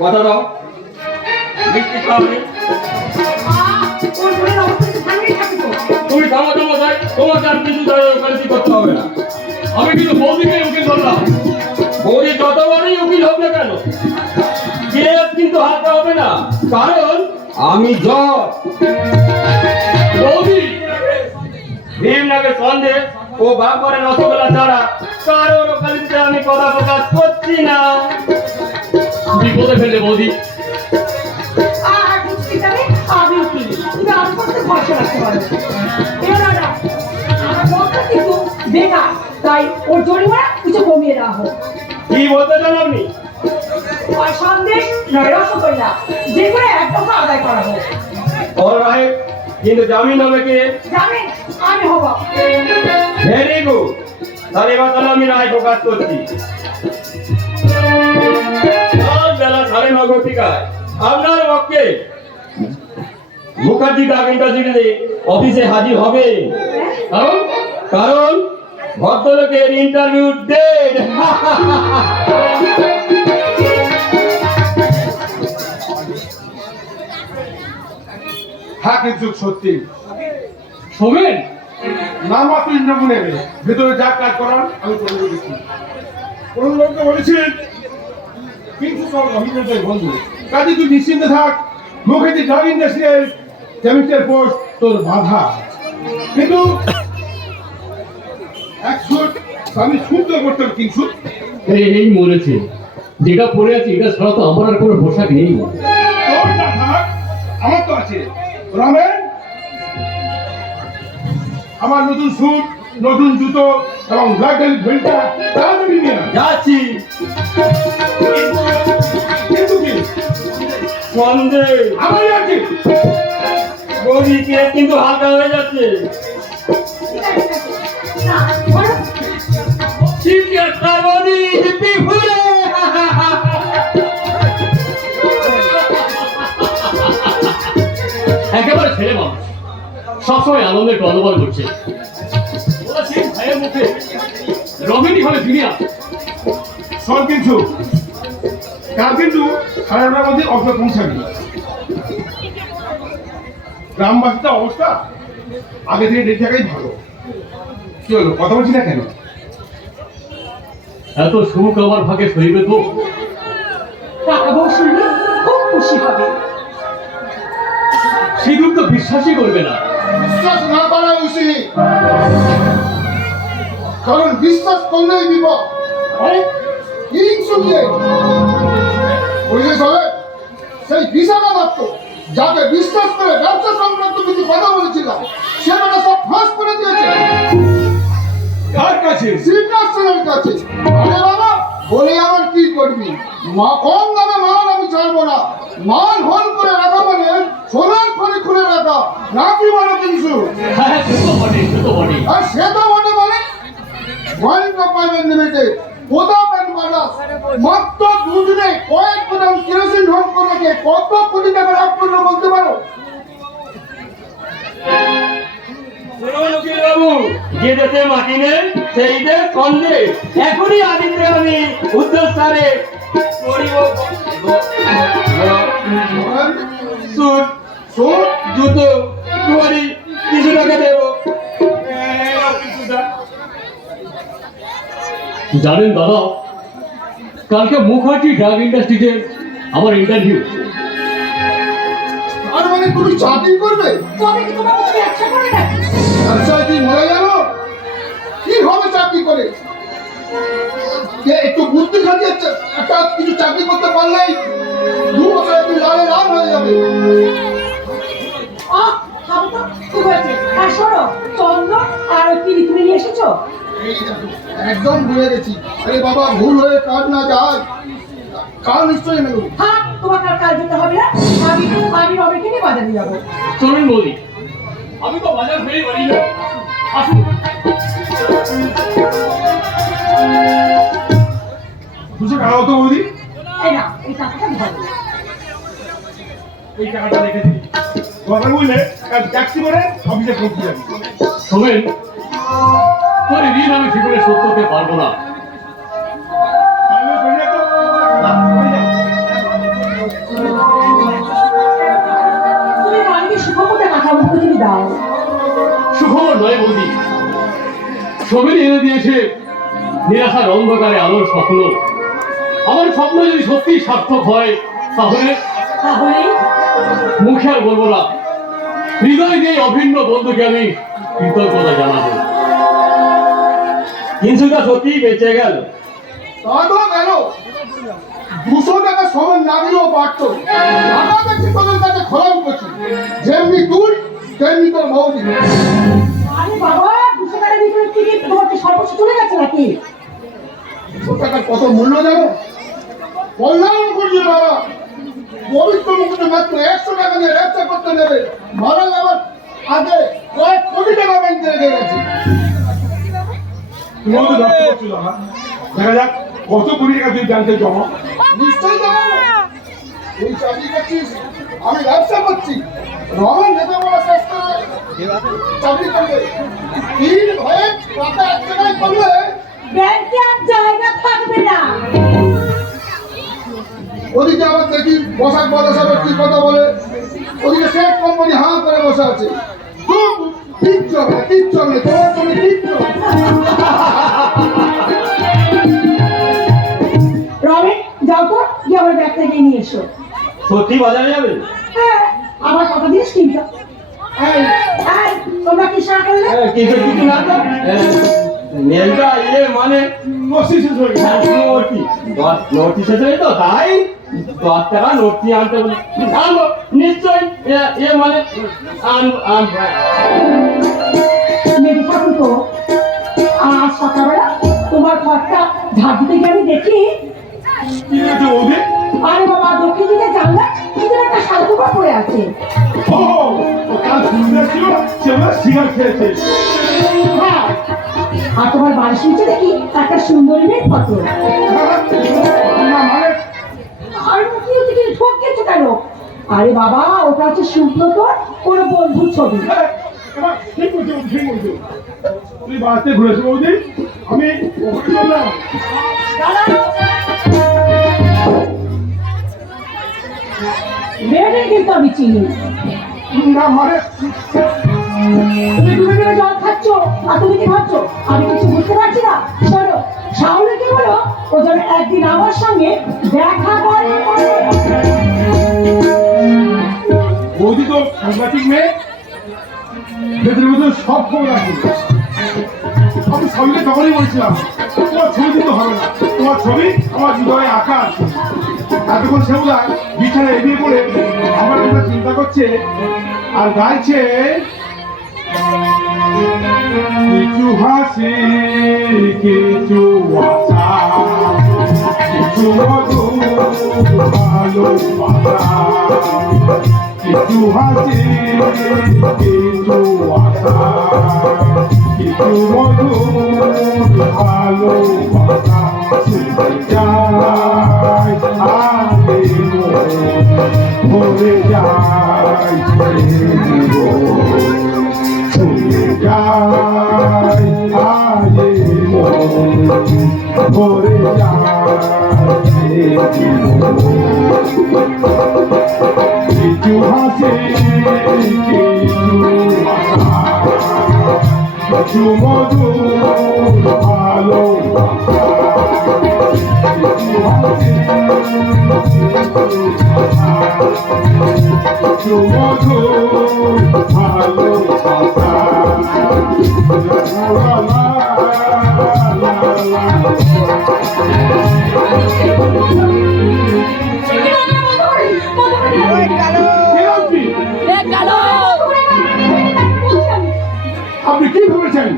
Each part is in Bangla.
কথা দাও। মিষ্টি খাওয়াবে। তুমি তাই তোমাকে আর কিছু করতে হবে না। আমি কিন্তু বৌদিকে উকিল বৌদি যতবারই উকিল কেন কেস কিন্তু হাতে হবে না। কারণ আমি বৌদি সন্দেহ ও বাগবানের রসগোল্লা ছাড়া কারোর ওকালতিতে আমি কথা প্রকাশ করছি না। বিপদে ফেলে বৌদি। তাই ওর জরিমানা কিছু কমিয়ে দেওয়া হোক। কি বলতে চান আপনি? সন্দেশ নয় রসগোল্লা যে করে এক টাকা আদায় করা হোক। অল রাইট কিন্তু জামিন হবে কে? জানেন আমি হব। ভেরি গুড তাহলে এবার তাহলে আমি রায় প্রকাশ করছি। সাড়ে ন ঘটিকায় আপনার পক্ষে মুখার্জি অফিসে হাজির হবে। কারণ? কারণ ভদ্রলোকের ইন্টারভিউ ডেট। সত্যি। শোভেন না মাত্র ইন্টারভিউ নেবে ভেতরে যা কাজ করার আমি করে দিচ্ছি। কোন লোককে বলেছিলেন কিন্তু সব বন্ধু। কাজে তুই নিশ্চিন্তে থাক। মুখে যে ড্রাগ ইন্ডাস্ট্রিয়াল কেমিস্টার পোস্ট তোর বাধা। কিন্তু আমি শুদ্ধ করতাম কিন্তু এই মরেছে। যেটা পরে আছে এটা ছাড়া তো আমার আর কোনো পোশাক নেই। আমার তো আছে। রমেন আমার নতুন স্যুট নতুন জুতো এবং ব্ল্যাক বেল্ট নিয়ে আয়। যাচ্ছি। কিন্তু কি সন্দেহ আমার কিন্তু হয়ে যাচ্ছে। না হিপি একেবারে ছেলে মানুষ। সবসময় আনন্দের গল্পবার করছে রমেনই হবে ফিরে আসে। সব কিছু। কাল কিন্তু সাড়ে নটার মধ্যে অফিসে পৌঁছাবি গ্রামবাসীটা অবস্থা আগে থেকে ডেট থাকাই ভালো। কি হলো? কথা বলছি না কেন? এত সুখ আমার ভাগে সইবে তো। টাকা বউ শুনলে খুব খুশি হবে। সিঁদুর তো বিশ্বাসই করবে না। বিশ্বাস না করা উচিত। কারণ বিশ্বাস করলেই বিপদ। বুঝলে সবে সেই বিশাখা দত্ত যাকে বিশ্বাস করে ব্যবসা সংক্রান্ত কিছু কথা বলেছিলাম সে মানে সব ফাঁস করে দিয়েছে। কার কাছে? শিবনাথের কাছে। আরে বাবা বলে আমার কি করবি? মা কম দামে মাল আমি ছাড়বো না। মাল হোল অ্যাপয়েন্টমেন্ট লিমিটেড প্রতাপ অ্যান্ড মাত্র দুদিনে কয়েক গুদাম কেরোসিন ঢোক করে কত কোটি টাকা লাভ করল বলতে পারো? শুনুন উকিল বাবু যে দেশে মাটি নেই সেই দেশ সন্দেহ এখনই আদিতে আমি করিব। সুট শোন জুতো কিছু টাকা দেব। জানেন দাদা কালকে মুখার্জি ড্রাগ ইন্ডাস্ট্রিতে আমার ইন্টারভিউ আর মানে তুমি চাকরি করবে? তবে কি তোমার কিছু ব্যবসা করে নাকি ব্যবসায় কি মরে গেল। কি হবে চাকরি করে? কে একটু বুদ্ধি খাটিয়ে একটা কিছু চাকরি করতে পারলেই দু বছর একটু লালে লাল হয়ে যাবে। আহ খাব তো খুব হয়েছে। আর শোনো চন্দন আর তুমি নিয়ে এসেছ? একদম ভুলে গেছি। আরে বাবা ভুল হয়ে কাজ না যায়? কাল নিশ্চয়ই এনে দেবো হ্যাঁ তোমাকে আর কাজ দিতে হবে না। আমি তো আমি রবিকে নিয়ে বাজারে যাব। চলুন বলি। আমি তো বাজার হয়ে বাড়ি না। আসুন। দুশো টাকা হতো বৌদি। এই না এই টাকাটা ভালো এই টাকাটা রেখে দিই। দরকার বুঝলে ট্যাক্সি করে অফিসে পৌঁছে যাবি। শোনেন আপনার ঋণ আমি কি করে শোধ করতে পারব না। নয় এনে দিয়েছে আমার স্বপ্ন যদি সার্থক হয় তাহলে বলব না। হৃদয় দিয়ে অভিন্ন বন্ধুকে আমি কৃতজ্ঞতা জানাব। কিংসুকদা সত্যি বেঁচে গেল। তা তো গেল। দুশো টাকা সমান না দিলেও পারতো তোদের কাছে খরচ করছি। যেমনি তুই তেমনি তোর বৌদি। আরে বাবা দুশো টাকার ভিতরে থেকে তোমার কি চলে গেছে নাকি? দুশো টাকার কত মূল্য জানো কল্যাণ করছি বাবা। পবিত্র মুখে মাত্র একশো টাকা দিয়ে ব্যবসা করতে নেবে। মারা যাবার আগে কয়েক কোটি টাকা ব্যাংকে রেখে গেছে। তুমি তো ব্যবসা করছ দাদা দেখা যাক কত কোটি টাকা তুই ব্যাংকে জমা। নিশ্চয়ই জানো। তুই চাকরি করছিস? আমি ব্যবসা করছি। রমেন নেতা বলা শেষ করে চাকরি করবে। তিন ভয়ে টাকা এক জায়গায় করলে ব্যাংকে আর জায়গা থাকবে না। ওদিকে আবার দেখি বসাক বাদা সাহেব কি কথা বলে। ওদিকে সেট কোম্পানি হাঁ করে বসে আছে। ঠিক চলে ঠিক চলে তোমার তুমি ঠিক নিয়ে এসো। সত্যি বাজারে যাবে? হ্যাঁ আমার কথা দিস কিন্তু। তোমরা কি সারা করলে হ্যাঁ, কিন্তু কিছু না তো? মেলটা ইয়ে মানে শেষ হয়ে গেছে। নোটি দশ নোটি শেষ হয়ে তো? তাই? দশ টাকা নোটি আনতে বলে। আনব নিশ্চয়ই। এ- এ মানে তো আজ সকালবেলা তোমার ঘরটা ঝাড় দিতে গিয়ে আমি দেখি আরে বাবা দক্ষিণ দিকে জানলা কিন্তু একটা শালু পড়ে আছে। ও ও কাল সুন্দর ছিল সে আমার খেয়েছে। হ্যাঁ। আর তোমার বালিশ নিচে দেখি একটা সুন্দরী মেয়ের ফটো। মানে? আর কি হচ্ছে কি কেন? আরে বাবা ওটা হচ্ছে সুব্রতর কোনো বন্ধুর ছবি। তুই বাড়িতে ঘুরেছো বৌদি? আমি কিন্তু আমি চিনি না। মানে তুমি ডুবে ডুবে জল খাচ্ছ আর তুমি কি ভাবছ? আমি কিছু বুঝতে পারছি না। শোনো শাহুলে কি বলো ও যেন একদিন আমার সঙ্গে দেখা করে। বৌদি তো সাংঘাতিক মেয়ে। ভেতরে ভেতরে সব খবর আছে। আমি সঙ্গে তখনই বলছিলাম তোমার ছবি দিতে হবে না। তোমার ছবি আমার হৃদয়ে আঁকা আছে। এতক্ষণ সে বোধ হয় বিছানায় এগিয়ে পড়ে আমার কথা চিন্তা করছে, আর গাইছে, কিছু হাসি, কিছু আশা, কিছু ভালোবাসা কিছু হাসি, কিছু আশা, কিছু মধুর ভালোবাসা ভরে যায় ছুটে যায় আগে ভরে যায় কিছু হাসি কিছু আশা আপনি? কি ভেবেছেন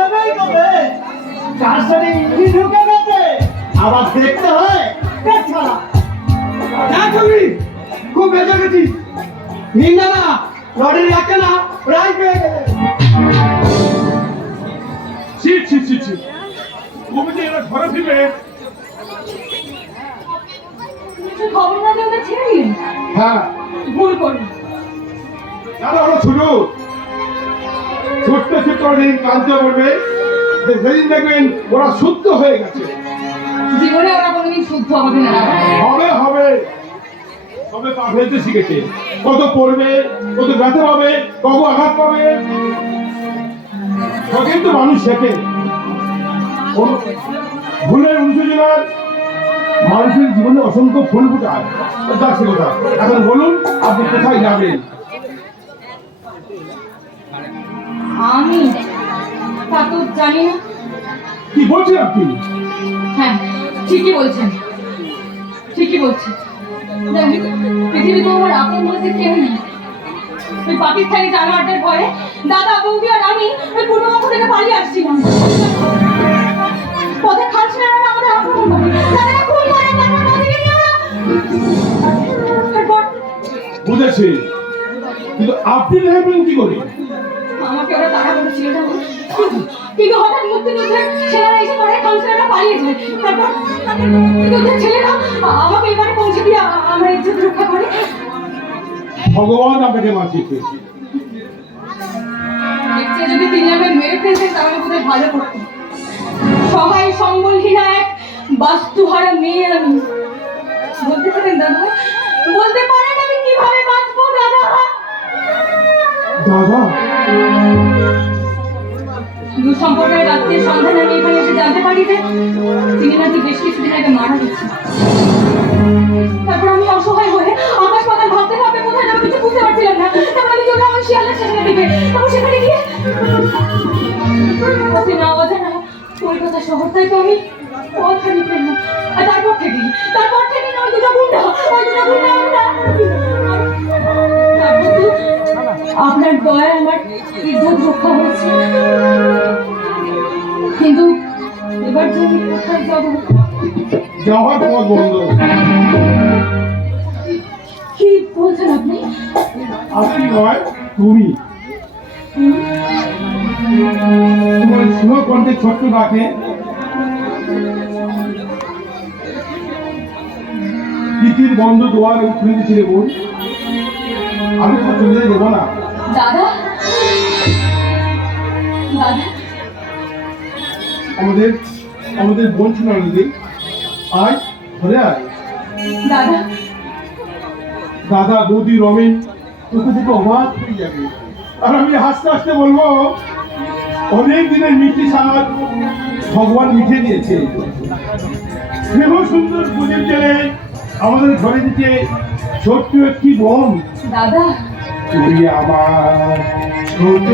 দেবেই কবে? কার সাথে ঢুকে গেছে আবার দেখতে হয় ছাড়া না তুমি খুব বেঁচে গেছিস। নিন্দা না লড়ি রাখে না রাই পেয়ে গেলে। ছি ছি ছি ছি। তুমি যে এরা ঘরে ফিরবে। খবর না দিয়ে ছেড়ে হ্যাঁ। ভুল দাদা ছোট ছোট্ট ছোট্ট দিন কাঁদতে পড়বে যে সেদিন দেখবেন ওরা শুদ্ধ হয়ে গেছে। জীবনে ওরা কোনোদিন শুদ্ধ হবে না। হবে হবে। সবে পা ফেলতে শিখেছে। কত পড়বে কত ব্যথা পাবে কত আঘাত পাবে। কিন্তু মানুষ শেখে। ভুলের অনুশোচনার মানুষের জীবনে অসংখ্য ফুল ফুটায়। যাক সে কথা এখন বলুন আপনি কোথায় যাবেন? আমি? তা তো জানি না। কি বলছেন আপনি? হ্যাঁ ঠিকই বলছেন। ঠিকই বলছেন। পৃথিবীতে আমার আপন বলতে কেউ নেই। ওই পাকিস্তানি জানোয়ারদের ভয়ে দাদা বৌদি আর আমি ওই পূর্ববঙ্গ থেকে পালিয়ে আসছিলাম। পথে খাচ্ছিলাম আর আমাদের আক্রমণ খুন করে বুঝেছি। কিন্তু আপনি নেবেন কি করে? কিন্তু- কিন্তু হঠাৎ মুক্তিযুদ্ধের ছেলেরা এসে পরে কাউন্সিলররা পালিয়ে যায় তারপর তারপর মুক্তিযুদ্ধের ছেলেরা আমাকে এবারে পৌঁছে দিয়ে আমার ইজ্জত রক্ষা করে ভগবান আপনাকে বাঁচিয়েছে। যদি তিনি আমাকে মেরে ফেলতেন তাহলে বোধহয় ভালো করতো। সবাই সম্বলহীনা এক বাস্তুহারা মেয়ে আমি। বলতে পারেন দাদা? বলতে পারেন আমি কীভাবে বাঁচবো দাদা? দাদা? সম্পর্কের রাত্রির সন্ধানে আমি এখানে এসে জানতে পারি যে তিনি নাকি বেশ কিছুদিন আগে মারা গেছেন। তারপর আমি অসহায় হয়ে আকাশ পাতাল ভাবতে ভাবতে কোথায় যাব কিছু বুঝতে পারছিলাম না। তারপর আমি চলে আমার শিয়ালের সেখানে দিকে তারপর সেখানে গিয়ে অচেনা অজানা কলকাতা শহর থেকে আমি পথ হারিয়ে ফেললাম আর তারপর থেকে তারপর থেকে না ওই দুটো গুন্ডা, ওই দুটো গুন্ডা। তারপর তো আপনার দয়ায় আমার ইজ্জত রক্ষা হয়েছে। কিন্তু এবার যে আমি কোথায় যাব? যাওয়ার পথ বন্ধ। কি বলছেন আপনি? আপনি নয় তুমি। তোমার শুভ কণ্ঠে ছোট্ট ডাকে। পৃথিবীর বন্ধ দোয়ার খুলে দিয়েছিলে বোন। আমি তো চলে দেবো না। দাদা? দাদা? আমাদের আমাদের বোন ছিল দিদি আয় ধরে আয়। দাদা? দাদা বৌদি রমেন তোকে থেকে অবাক হয়ে যাবে। আর আমি হাসতে হাসতে বলব অনেক দিনের মিষ্টি সামাদ ভগবান মিঠে দিয়েছে। স্নেহ সুন্দর প্রদীপ জেলে আমাদের ঘরে দিতে ছোট্ট একটি বোন দাদা? তুই আমার ছোট